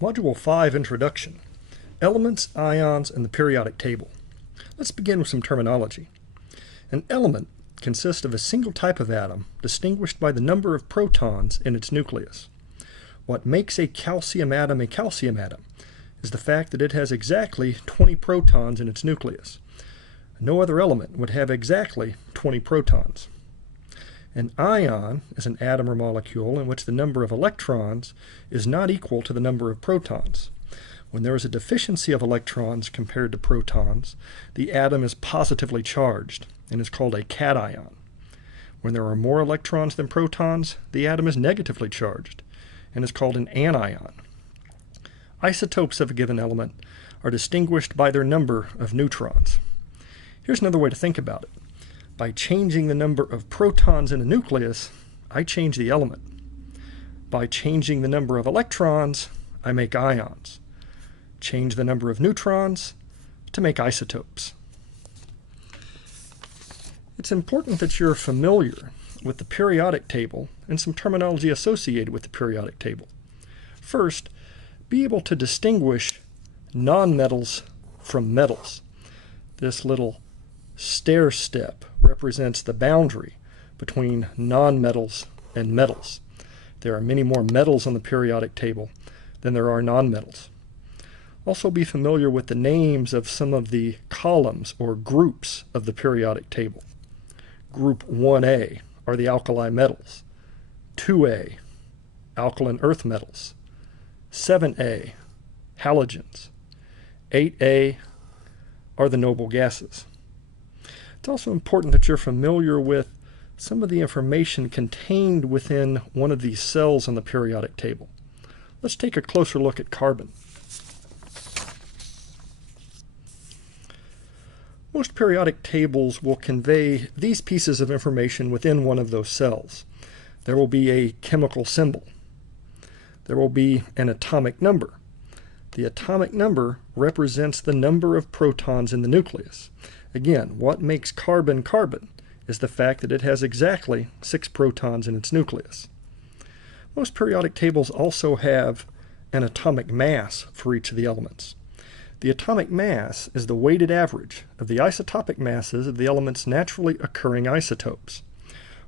Module 5, Introduction. Elements, ions, and the periodic table. Let's begin with some terminology. An element consists of a single type of atom distinguished by the number of protons in its nucleus. What makes a calcium atom is the fact that it has exactly 20 protons in its nucleus. No other element would have exactly 20 protons. An ion is an atom or molecule in which the number of electrons is not equal to the number of protons. When there is a deficiency of electrons compared to protons, the atom is positively charged and is called a cation. When there are more electrons than protons, the atom is negatively charged and is called an anion. Isotopes of a given element are distinguished by their number of neutrons. Here's another way to think about it. By changing the number of protons in a nucleus, I change the element. By changing the number of electrons, I make ions. Change the number of neutrons to make isotopes. It's important that you're familiar with the periodic table and some terminology associated with the periodic table. First, be able to distinguish nonmetals from metals. This little stair step represents the boundary between nonmetals and metals. There are many more metals on the periodic table than there are nonmetals. Also be familiar with the names of some of the columns or groups of the periodic table. Group 1A are the alkali metals, 2A, alkaline earth metals, 7A, halogens, 8A are the noble gases. It's also important that you're familiar with some of the information contained within one of these cells on the periodic table. Let's take a closer look at carbon. Most periodic tables will convey these pieces of information within one of those cells. There will be a chemical symbol. There will be an atomic number. The atomic number represents the number of protons in the nucleus. Again, what makes carbon carbon is the fact that it has exactly 6 protons in its nucleus. Most periodic tables also have an atomic mass for each of the elements. The atomic mass is the weighted average of the isotopic masses of the element's naturally occurring isotopes.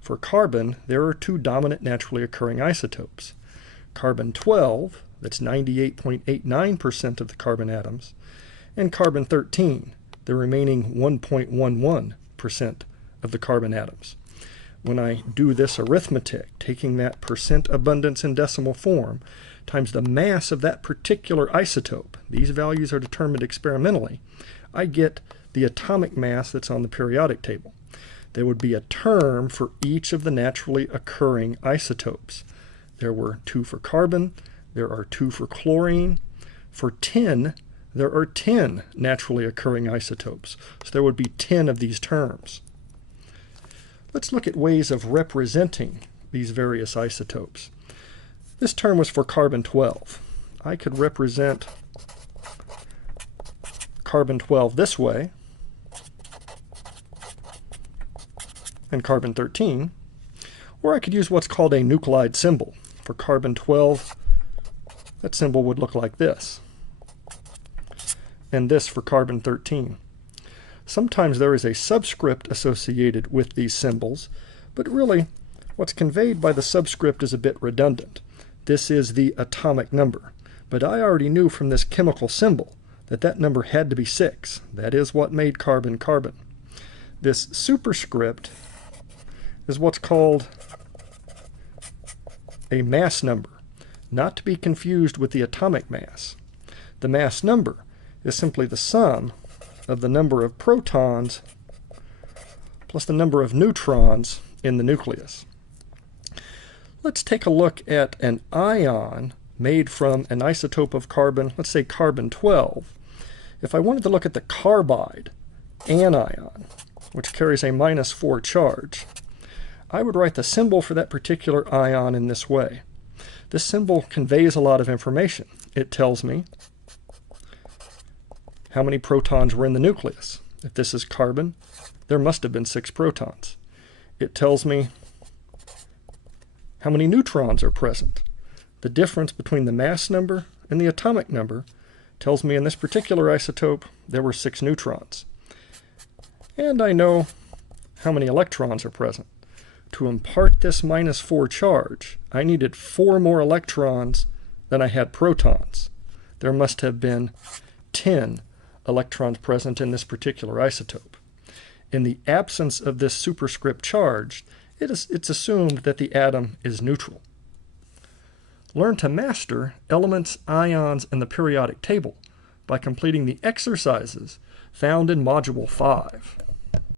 For carbon, there are 2 dominant naturally occurring isotopes. Carbon-12, that's 98.89% of the carbon atoms, and carbon-13, the remaining 1.11% of the carbon atoms. When I do this arithmetic, taking that percent abundance in decimal form times the mass of that particular isotope, these values are determined experimentally, I get the atomic mass that's on the periodic table. There would be a term for each of the naturally occurring isotopes. There were 2 for carbon, there are 2 for chlorine. For tin, there are 10 naturally occurring isotopes. So there would be 10 of these terms. Let's look at ways of representing these various isotopes. This term was for carbon-12. I could represent carbon-12 this way, and carbon-13, or I could use what's called a nuclide symbol. For carbon-12, that symbol would look like this, and this for carbon-13. Sometimes there is a subscript associated with these symbols, but really what's conveyed by the subscript is a bit redundant. This is the atomic number, but I already knew from this chemical symbol that that number had to be 6. That is what made carbon carbon. This superscript is what's called a mass number, not to be confused with the atomic mass. The mass number is simply the sum of the number of protons plus the number of neutrons in the nucleus. Let's take a look at an ion made from an isotope of carbon, let's say carbon-12. If I wanted to look at the carbide anion, which carries a -4 charge, I would write the symbol for that particular ion in this way. This symbol conveys a lot of information. It tells me how many protons were in the nucleus. If this is carbon, there must have been 6 protons. It tells me how many neutrons are present. The difference between the mass number and the atomic number tells me in this particular isotope there were 6 neutrons. And I know how many electrons are present. To impart this -4 charge, I needed 4 more electrons than I had protons. There must have been 10 electrons present in this particular isotope. In the absence of this superscript charge, it's assumed that the atom is neutral. Learn to master elements, ions, and the periodic table by completing the exercises found in Module 5.